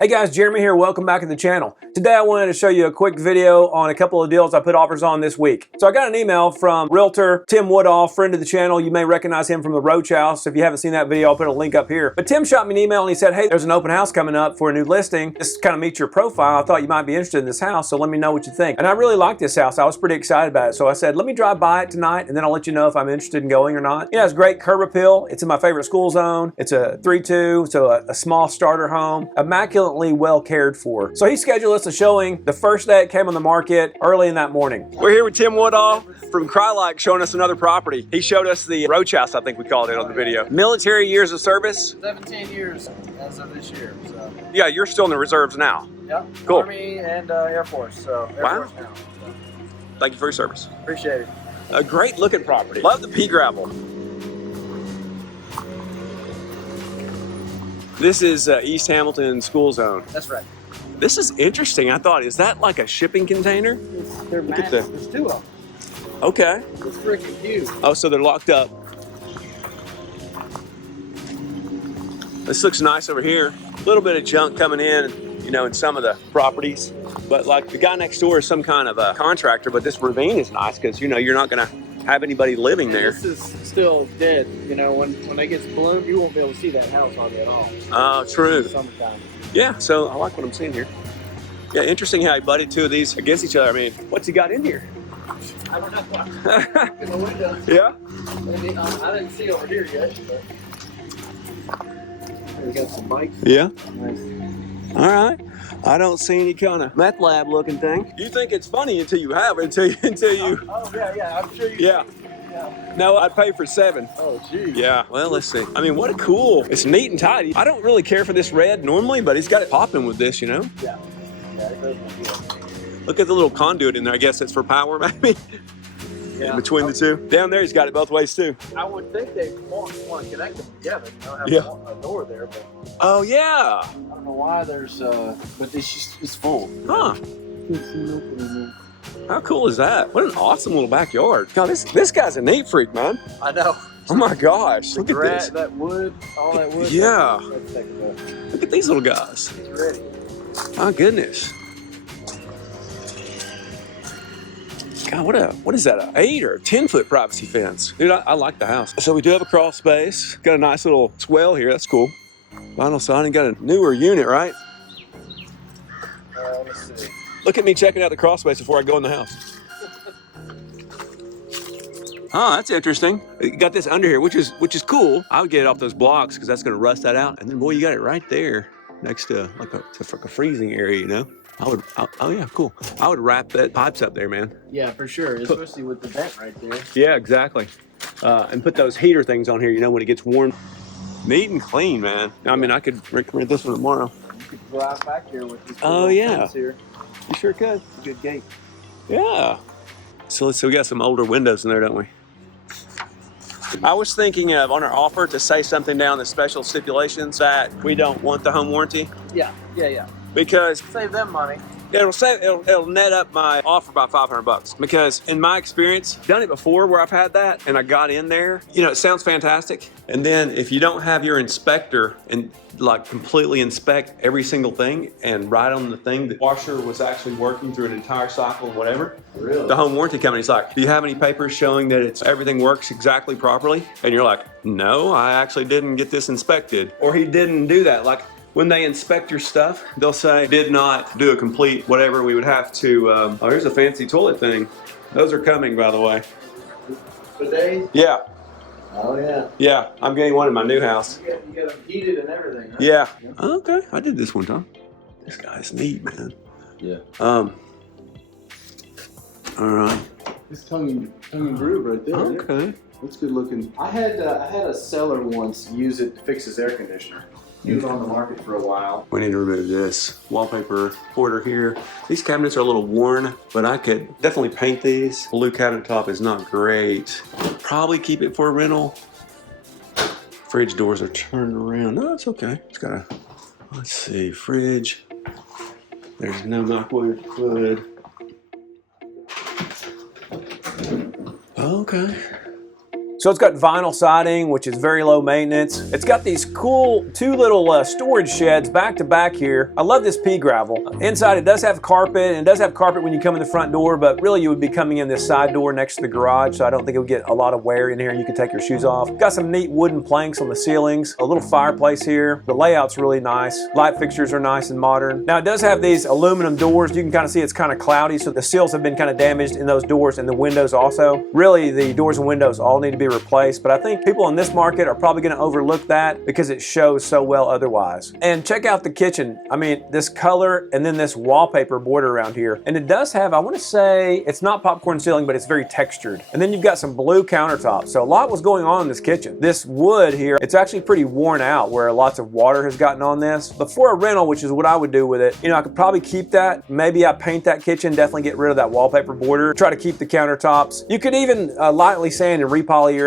Hey guys, Jeremy here. Welcome back to the channel. Today I wanted to show you a quick video on a couple of deals I put offers on this week. So I got an email from Realtor Tim Woodall, friend of the channel. You may recognize him from the Roach House. If you haven't seen that video, I'll put a link up here. But Tim shot me an email and he said, hey, there's an open house coming up for a new listing. This kind of meets your profile. I thought you might be interested in this house, so let me know what you think. And I really like this house. I was pretty excited about it. So I said, let me drive by it tonight and then I'll let you know if I'm interested in going or not. It has great curb appeal. It's in my favorite school zone. It's a 3-2, so a small starter home, immaculately well cared for. So he scheduled us a showing the first day it came on the market early in that morning. We're here with Tim Woodall from Crylike showing us another property. He showed us the Roach House, I think we called it on the video. Military years of service? 17 years as of this year. So. Yeah, you're still in the reserves now. Yep. Cool. Army and Air Force. So Air Force now. So. Thank you for your service. Appreciate it. A great looking property. Love the pea gravel. This is East Hamilton School Zone. That's right. This is interesting. I thought, is that like a shipping container? They're massive. There's two of them. Okay. It's freaking huge. Oh, so they're locked up. This looks nice over here. A little bit of junk coming in, you know, in some of the properties. But like the guy next door is some kind of a contractor, but this ravine is nice because, you know, you're not going to have anybody living there. This is still dead. You know, when it gets bloomed, you won't be able to see that house hardly at all. Oh, true. Summertime. Yeah, so I like what I'm seeing here. Yeah, interesting how he butted two of these against each other. I mean, what's he got in here? I don't know. In the window. Yeah? Maybe, I didn't see over here yet. But... We got some bikes. Yeah. Nice. All right. I don't see any kind of meth lab looking thing. You think it's funny until you have it, until you. Oh yeah, I'm sure you. Yeah. No, I'd pay for 7. Oh, geez. Yeah, well, let's see. I mean, what a cool, it's neat and tidy. I don't really care for this red normally, but he's got it popping with this, you know? Yeah. Yeah, it does look good. Look at the little conduit in there. I guess it's for power, maybe? Yeah. Between the two. Down there, he's got it both ways, too. I would think they want to connect them together. You know, have Yeah. a door there, but Oh, yeah. I don't know why there's, but it's full. Huh. How cool is that? What an awesome little backyard. God, this guy's a neat freak, man. I know. Oh my gosh, look at this. That wood, all that wood. Yeah. Let's take a look. Look at these little guys. It's ready. My goodness. God, what is that, an 8 or 10-foot privacy fence? Dude, I like the house. So we do have a crawl space. Got a nice little swell here, that's cool. Vinyl siding, got a newer unit, right? Let's see. Look at me checking out the crawl space before I go in the house. Oh, that's interesting. You got this under here, which is cool. I would get it off those blocks because that's gonna rust that out. And then boy, you got it right there next to like a freezing area, you know? Oh yeah, cool. I would wrap that pipes up there, man. Yeah, for sure, especially with the vent right there. Yeah, exactly. And put those heater things on here, you know, when it gets warm. Neat and clean, man. I mean, I could recommend this one tomorrow. You could drive back here with this. Oh, yeah. fence here. You sure could. It's a good gate. Yeah. So we got some older windows in there, don't we? I was thinking of on our offer to say something down the special stipulations that we don't want the home warranty. Yeah. Because Save them money. it'll net up my offer by $500 because in my experience, done it before where I've had that and I got in there, you know, it sounds fantastic. And then if you don't have your inspector and like completely inspect every single thing and write on the thing that washer was actually working through an entire cycle and whatever, Really? the home warranty company's like, do you have any papers showing that everything works exactly properly? And you're like, no, I actually didn't get this inspected. Or he didn't do that. Like, when they inspect your stuff, they'll say, did not do a complete whatever. We would have to, oh, here's a fancy toilet thing. Those are coming, by the way. Today? Yeah, Oh yeah. yeah, I'm getting one in my new house. You get them heated and everything. Right? Yeah. Okay, I did this one time. This guy's neat, man. Yeah. All right. This tongue and groove right there. Okay. Looks good looking. I had a seller once use it to fix his air conditioner. He was on the market for a while. We need to remove this wallpaper border here. These cabinets are a little worn, but I could definitely paint these. Blue countertop is not great. Probably keep it for a rental. Fridge doors are turned around. No, it's okay. It's got a, let's see, fridge. There's no microwave fluid. Okay. So it's got vinyl siding, which is very low maintenance. It's got these cool 2 little storage sheds back to back here. I love this pea gravel. Inside it does have carpet, and it does have carpet when you come in the front door, but really you would be coming in this side door next to the garage, so I don't think it would get a lot of wear in here and you can take your shoes off. Got some neat wooden planks on the ceilings, a little fireplace here. The layout's really nice. Light fixtures are nice and modern. Now it does have these aluminum doors. You can kind of see it's kind of cloudy, so the seals have been kind of damaged in those doors and the windows also. Really, the doors and windows all need to be replaced, but I think people in this market are probably going to overlook that because it shows so well otherwise. And check out the kitchen. I mean, this color and then this wallpaper border around here. And it does have, I want to say, it's not popcorn ceiling, but it's very textured. And then you've got some blue countertops. So a lot was going on in this kitchen. This wood here, it's actually pretty worn out where lots of water has gotten on this. But for a rental, which is what I would do with it, you know, I could probably keep that. Maybe I paint that kitchen, definitely get rid of that wallpaper border, try to keep the countertops. You could even lightly sand and repolyurethane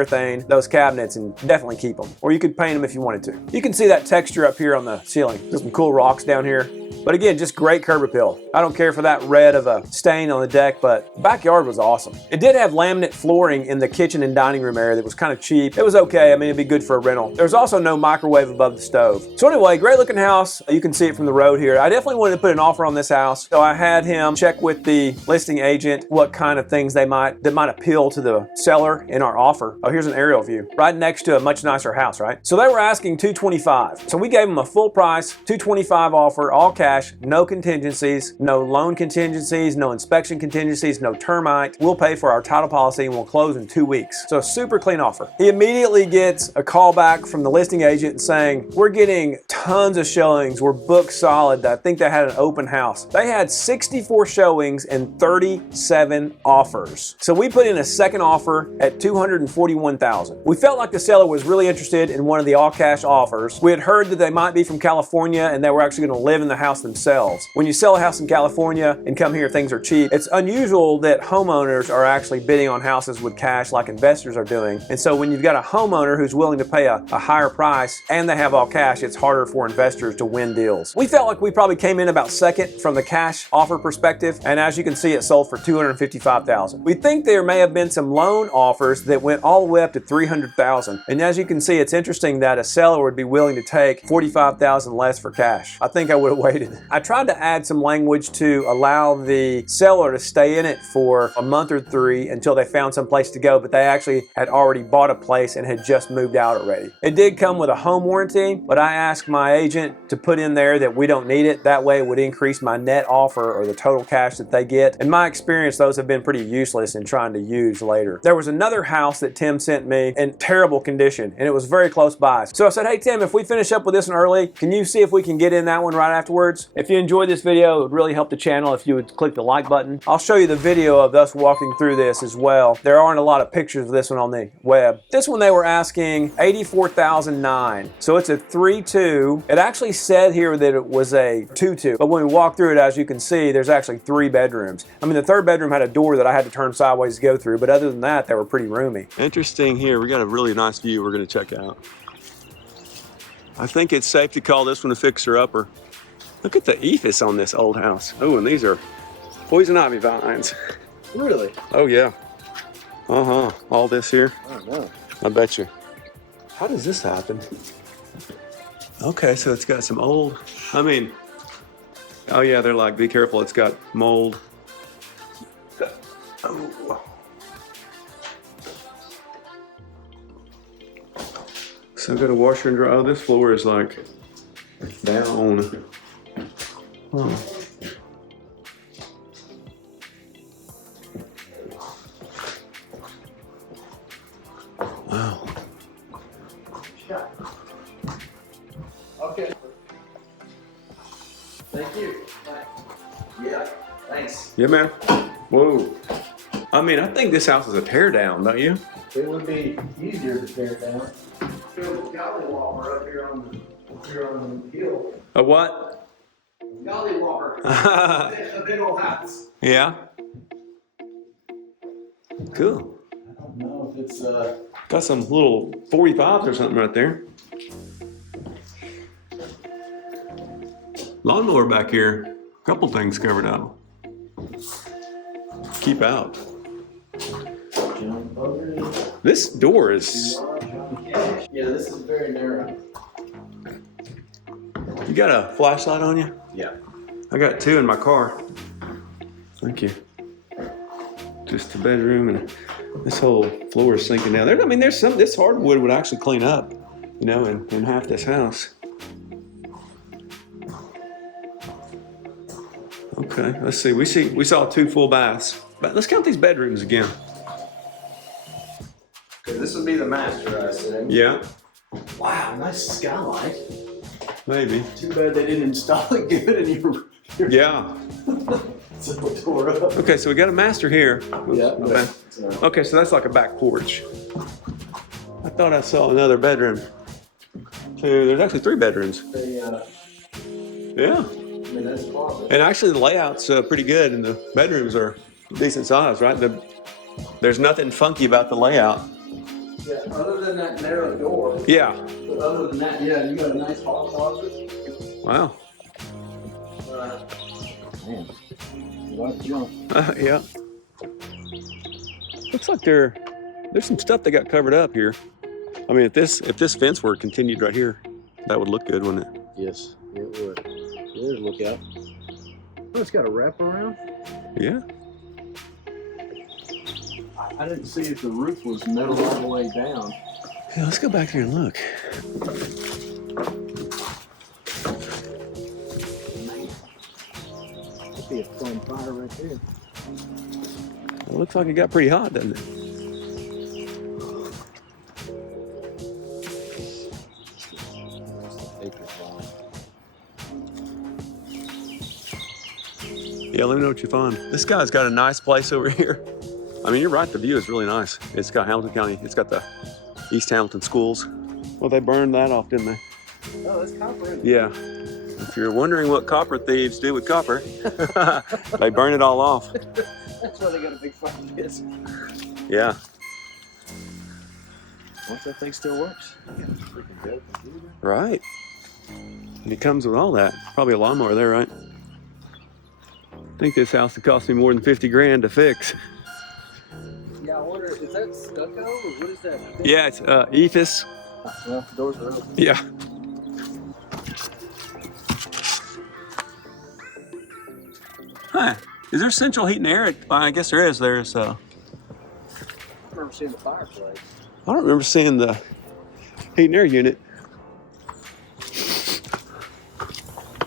those cabinets and definitely keep them. Or you could paint them if you wanted to. You can see that texture up here on the ceiling. There's some cool rocks down here. But again, just great curb appeal. I don't care for that red of a stain on the deck, but the backyard was awesome. It did have laminate flooring in the kitchen and dining room area that was kind of cheap. It was okay. I mean, it'd be good for a rental. There's also no microwave above the stove. So anyway, great looking house. You can see it from the road here. I definitely wanted to put an offer on this house. So I had him check with the listing agent what kind of things that might appeal to the seller in our offer. Oh, here's an aerial view. Right next to a much nicer house, right? So they were asking $225. So we gave them a full price, $225 offer, all cash. No contingencies, no loan contingencies, no inspection contingencies, no termite. We'll pay for our title policy and we'll close in 2 weeks. So a super clean offer. He immediately gets a call back from the listing agent saying, we're getting tons of showings. We're booked solid. I think they had an open house. They had 64 showings and 37 offers. So we put in a second offer at $241,000. We felt like the seller was really interested in one of the all cash offers. We had heard that they might be from California and they were actually going to live in the house themselves. When you sell a house in California and come here, things are cheap. It's unusual that homeowners are actually bidding on houses with cash like investors are doing. And so when you've got a homeowner who's willing to pay a higher price and they have all cash, it's harder for investors to win deals. We felt like we probably came in about second from the cash offer perspective. And as you can see, it sold for $255,000. We think there may have been some loan offers that went all the way up to $300,000. And as you can see, it's interesting that a seller would be willing to take $45,000 less for cash. I think I would have waited. I tried to add some language to allow the seller to stay in it for a month or 3 until they found some place to go, but they actually had already bought a place and had just moved out already. It did come with a home warranty, but I asked my agent to put in there that we don't need it. That way it would increase my net offer or the total cash that they get. In my experience, those have been pretty useless in trying to use later. There was another house that Tim sent me in terrible condition, and it was very close by. So I said, hey Tim, if we finish up with this one early, can you see if we can get in that one right afterwards? If you enjoyed this video, it would really help the channel if you would click the like button. I'll show you the video of us walking through this as well. There aren't a lot of pictures of this one on the web. This one they were asking $84,009. So it's a 3-2. It actually said here that it was a 2-2, but when we walk through it, as you can see, there's actually 3 bedrooms. I mean, the third bedroom had a door that I had to turn sideways to go through, but other than that, they were pretty roomy. Interesting here, we got a really nice view we're gonna check out. I think it's safe to call this one a fixer-upper. Look at the ephes on this old house. Oh, and these are poison ivy vines. Really? Oh, yeah. Uh-huh. All this here. I don't know. I bet you. How does this happen? Okay, so it's got some old, I mean, oh yeah, they're like, be careful, it's got mold. Oh. So I've got a washer and dryer. Oh, this floor is like down. Huh. Wow. Okay. Thank you. Yeah, thanks. Yeah, man. Whoa. I mean, I think this house is a tear down, don't you? It would be easier to tear down. There's a gollywopper up here on the hill. A what? Gollywopper. A big old house. Yeah. Cool. I don't know if it's Got some little 45s or something right there. Lawnmower back here. A couple things covered out. Keep out. jump over it. This door is. Yeah, this is very narrow. You got a flashlight on you? Yeah. I got two in my car. Thank you. Just the bedroom, and this whole floor is sinking down. I mean, there's some. This hardwood would actually clean up, you know, in half this house. Okay, let's see. We saw 2 full baths. But let's count these bedrooms again. Okay, this would be the master, I assume. Yeah. Wow, nice skylight. Maybe. Too bad they didn't install it good and you're Yeah. tore up. Okay, so we got a master here. Yeah. Okay, so that's like a back porch. I thought I saw another bedroom. There's actually 3 bedrooms. Yeah. I mean, that's a closet. And actually the layout's pretty good, and the bedrooms are decent size, right? There's nothing funky about the layout. Yeah, other than that narrow door. Yeah. But other than that, yeah, you got a nice hall closet. Wow. Man, a lot of junk. Yeah. Looks like there's some stuff they got covered up here. I mean, if this fence were continued right here, that would look good, wouldn't it? Yes, it would. There's a lookout. Oh, it's got a wraparound. Yeah. I didn't see if the roof was metal all the way down. Yeah, let's go back here and look. Could be a fun fire right there. It looks like it got pretty hot, doesn't it? Yeah, let me know what you find. This guy's got a nice place over here. I mean, you're right, the view is really nice. It's got Hamilton County, it's got the East Hamilton schools. Well, they burned that off, didn't they? Oh, that's copper, isn't it? Yeah. If you're wondering what copper thieves do with copper, they burn it all off. That's why they got a big fucking piss. Yeah. Once that thing still works, you got a freaking dope computer. Right. And it comes with all that. Probably a lawnmower there, right? I think this house would cost me more than 50 grand to fix. Yeah, I wonder, is that stucco or what is that? Yeah, it's ephes. Well, the doors are open. Yeah. Huh. Is there central heat and air? Well, I guess there is. There's I remember seeing the fireplace. I don't remember seeing the heat and air unit.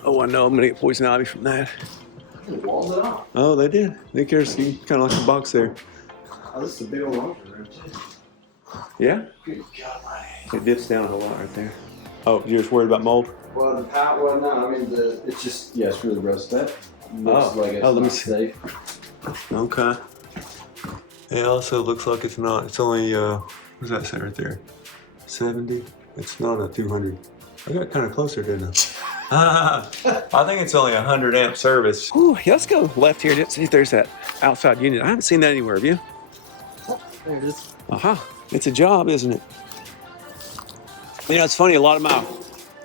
Oh, I know. I'm gonna get poison ivy from that. They walled it off. Oh, they did. They see kind of like a box there. Oh, this is a big old laundry room too. Yeah? Good God, man. It dips down a whole lot right there. Oh, you're just worried about mold? Well, the power, well, no, I mean, it's just, yeah, it's really gross. That looks like it's let me not see. safe. Okay. It also looks like it's not. It's only, what does that say right there? 70? It's not a 200. I got kind of closer, didn't I? I think it's only a 100 amp service. Ooh, yeah, let's go left here. Just see if there's that outside unit. I haven't seen that anywhere, have you? Oh, there it is. Aha, it's a job, isn't it? You know, it's funny, a lot of my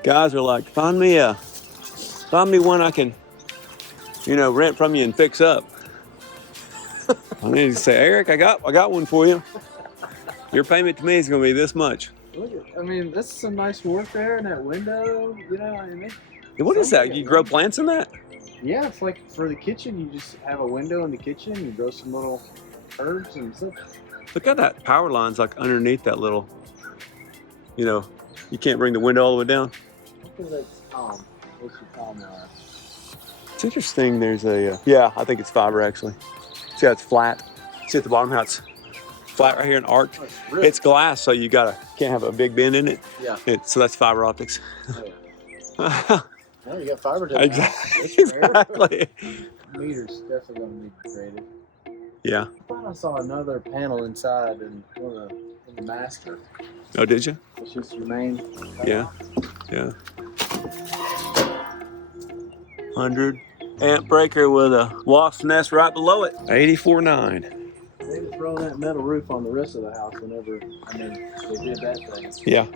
guys are like, find me one I can, you know, rent from you and fix up. I need to say, Eric, I got one for you. Your payment to me is gonna be this much. Look at, I mean, that's some nice work there in that window, you know, I mean. What is that? You grow plants in that? Yeah, it's like for the kitchen, you just have a window in the kitchen, you grow some little herbs and stuff. Look at that power line's like underneath that little, you know, you can't bring the window all the way down. Look at that palm. What's your palm wire? It's interesting, there's a, yeah, I think it's fiber actually. See how it's flat? See at the bottom how it's flat right here and arced? Oh, It's glass, so you can't have a big bend in it. Yeah. So that's fiber optics. Oh, yeah. Oh, you got fiber to it. Exactly. Meter's definitely going to need created. Yeah. I thought I saw another panel inside in the master. Oh, did you? It's just your main. Yeah. Yeah. 100 amp breaker with a wasp nest right below it. 84.9. They just throw that metal roof on the rest of the house whenever, I mean, they did that thing. Yeah.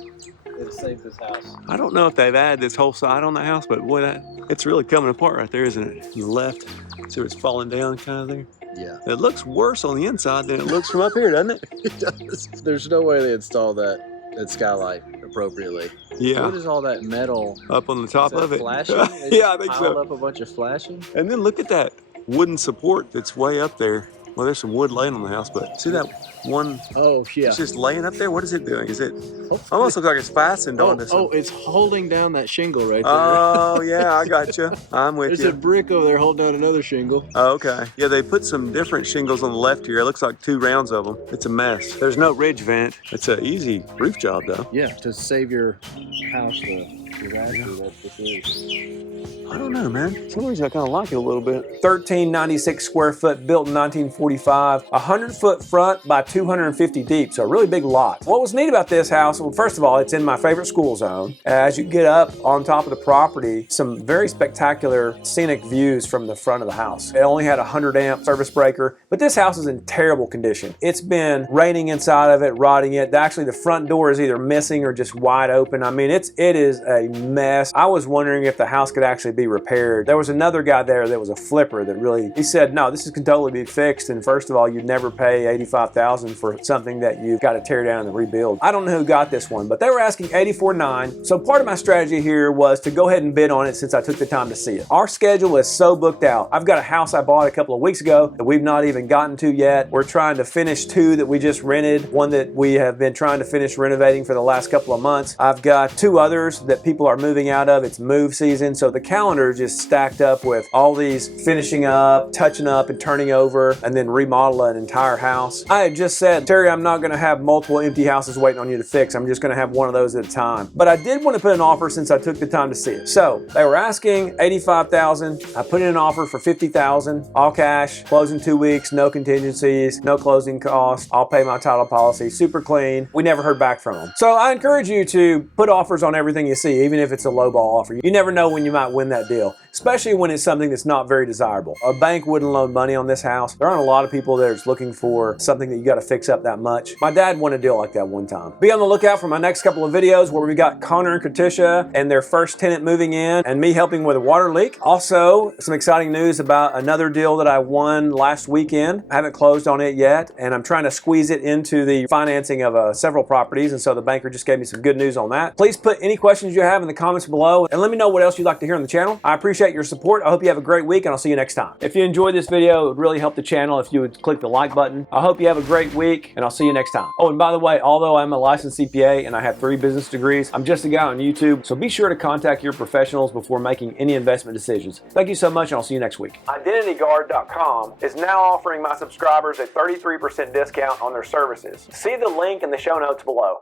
It'd save this house. I don't know if they've added this whole side on the house, but boy, it's really coming apart right there, isn't it? On the left. See where it's falling down kind of there? Yeah. It looks worse on the inside than it looks from up here, doesn't it? It does. There's no way they installed that skylight appropriately. Yeah. What is all that metal Up on the top of it. flashing? They Yeah, just I think piled so. up a bunch of flashing. And then look at that wooden support that's way up there. Well, there's some wood laying on the house, but see that one? Oh yeah. It's just laying up there. What is it doing? Is it Hopefully- almost looks like it's fastened onto Oh, something? it's holding down that shingle right there. Oh yeah, I got you. I'm with There's you. a brick over there holding down another shingle. Oh, okay. Yeah, they put some different shingles on the left here. It looks like 2 rounds of them. It's a mess. There's no ridge vent. It's an easy roof job though. Yeah, to save your house the disaster that's for sure. I don't know, man. For some reason I kind of like it a little bit. 1396 square foot, built in 1945. 100-foot front by 250 deep, so a really big lot. What was neat about this house, well, first of all, it's in my favorite school zone. As you get up on top of the property, some very spectacular scenic views from the front of the house. It only had a 100 amp service breaker, but this house is in terrible condition. It's been raining inside of it, rotting it. Actually, the front door is either missing or just wide open. I mean, it is a mess. I was wondering if the house could actually be repaired. There was another guy there that was a flipper that really, he said, no, this can totally be fixed. And first of all, you'd never pay $85,000 for something that you've got to tear down and rebuild. I don't know who got this one, but they were asking $84,900. So part of my strategy here was to go ahead and bid on it since I took the time to see it. Our schedule is so booked out. I've got a house I bought a couple of weeks ago that we've not even gotten to yet. We're trying to finish 2 that we just rented, one that we have been trying to finish renovating for the last couple of months. I've got 2 others that people are moving out of. It's move season, so the calendar is just stacked up with all these finishing up, touching up, and turning over, and then remodel an entire house. I had just said, Terry, I'm not gonna have multiple empty houses waiting on you to fix. I'm just gonna have one of those at a time. But I did want to put an offer since I took the time to see it. So they were asking $85,000. I put in an offer for $50,000, all cash, closing 2 weeks, no contingencies, no closing costs. I'll pay my title policy, super clean. We never heard back from them. So I encourage you to put offers on everything you see, even if it's a lowball offer. You never know when you might win that deal, especially when it's something that's not very desirable. A bank wouldn't loan money on this house. There aren't a lot of people that are looking for something that you got to fix up that much. My dad won a deal like that one time. Be on the lookout for my next couple of videos where we got Connor and Katisha and their first tenant moving in and me helping with a water leak. Also, some exciting news about another deal that I won last weekend. I haven't closed on it yet, and I'm trying to squeeze it into the financing of several properties, and so the banker just gave me some good news on that. Please put any questions you have in the comments below and let me know what else you'd like to hear on the channel. I appreciate your support. I hope you have a great week, and I'll see you next time. If you enjoyed this video, it would really help the channel if you would click the like button. I hope you have a great week, and I'll see you next time. Oh, and by the way, although I'm a licensed CPA and I have 3 business degrees, I'm just a guy on YouTube, so be sure to contact your professionals before making any investment decisions. Thank you so much, and I'll see you next week. IdentityGuard.com is now offering my subscribers a 33% discount on their services. See the link in the show notes below.